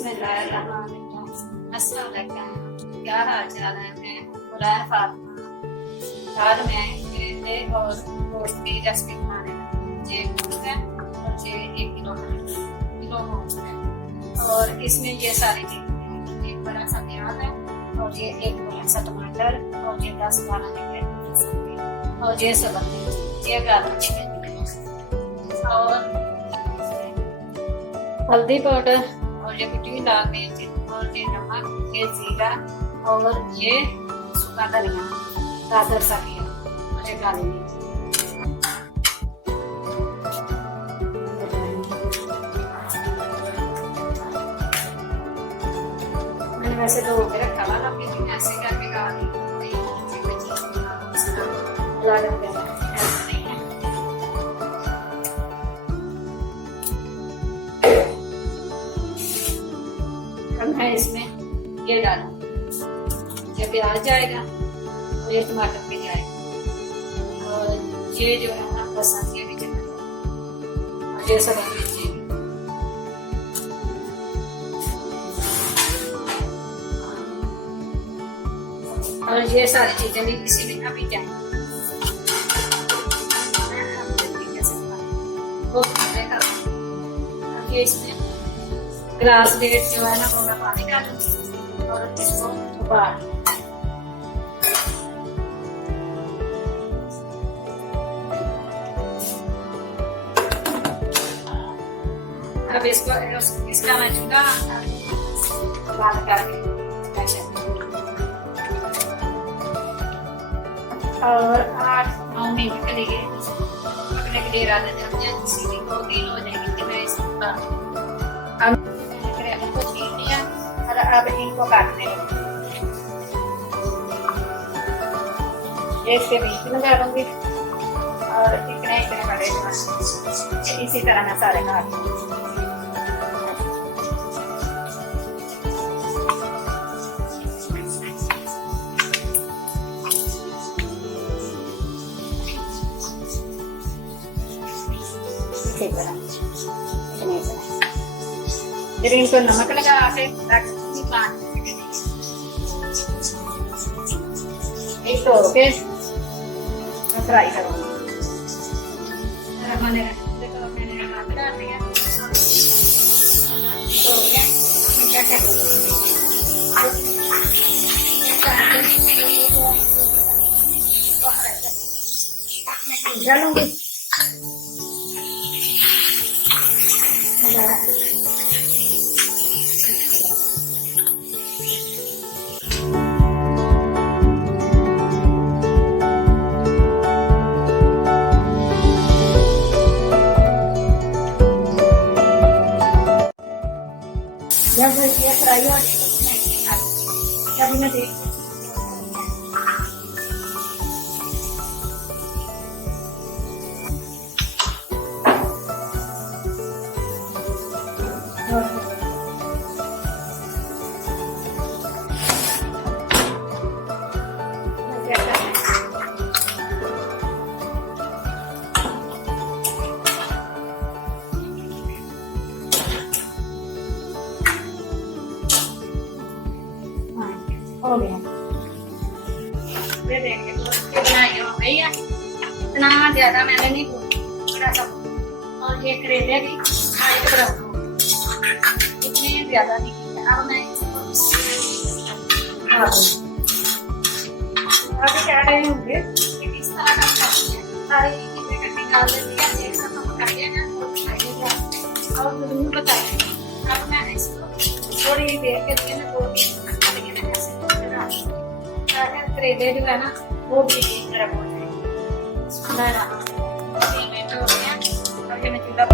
बिस्मिल्लाहिर्रहमानिर्रहीम। अस्सलाम वालेकुम। क्या हाल चाल है? मैं हुरैन फातिमा। आज मैं करेले और गोश्त की रेसिपी बनाने लगी। ये गोश्त है और ये 1 किलो गोश्त है और इसमें ये सारी चीजें हैं। एक बड़ा सा प्याज है और ये 1 बड़ा सा टमाटर और ये 10-12 मिनट और ये सब ये गाजर और हल्दी पाउडर और ये कुटी लाल मिर्च और ये नमक, ये जीरा और ये सूखा धनिया दादर सा किया और ये काली मिर्च। मैंने वैसे तो होके रखा हुआ था लेकिन ऐसे करके डाल दी। मैं इसमें ये डालूंगी, ये प्याज जाएगा और ये टमाटर भी जाएगा और ये जो है ना लहसुन ये भी जाएगा और ये सब मिर्ची और ये सारी चीजें भी इसी में अभी जाएंगी। ये इसमें ग्लास डेढ़ जो है ना वो मैं पानी डालूंगी और इसको उबाल। अब इसका मैं चूल्हा बंद करके और 8-9 मिनट के लिए पकने के लिए रख देते हैं। 2-3 हो जाएगी तो मैं इसको को छील लिया और अब इनको काटने लगे। इसके बीच में डालूंगी और इतने बड़े इसी तरह मैं सारे काट फिर इनको नमक लगा के रख दूंगी तो के फ्राई करूंगी। मैंने नमक डाल दिया तो क्या डालूंगी जब ये फ्राई हो तभी मैं देख हो गया। ये देखिए बनाई हो गई है। इतना ज्यादा मैंने नहीं बड़ा सा और ये करेले भी इतने ज्यादा नहीं किया। अब मैं अभी कह रहे होंगे कि किस तरह का सारी चीजें कटी डाल देती है एक साथ पकाइए ना और जरूर बताइए। अब मैं इसको थोड़ी देर के लिए ना करेले जो है ना वो भी गर्म हो जाएंगे। मैं तो हो गया और मैं चूल्हा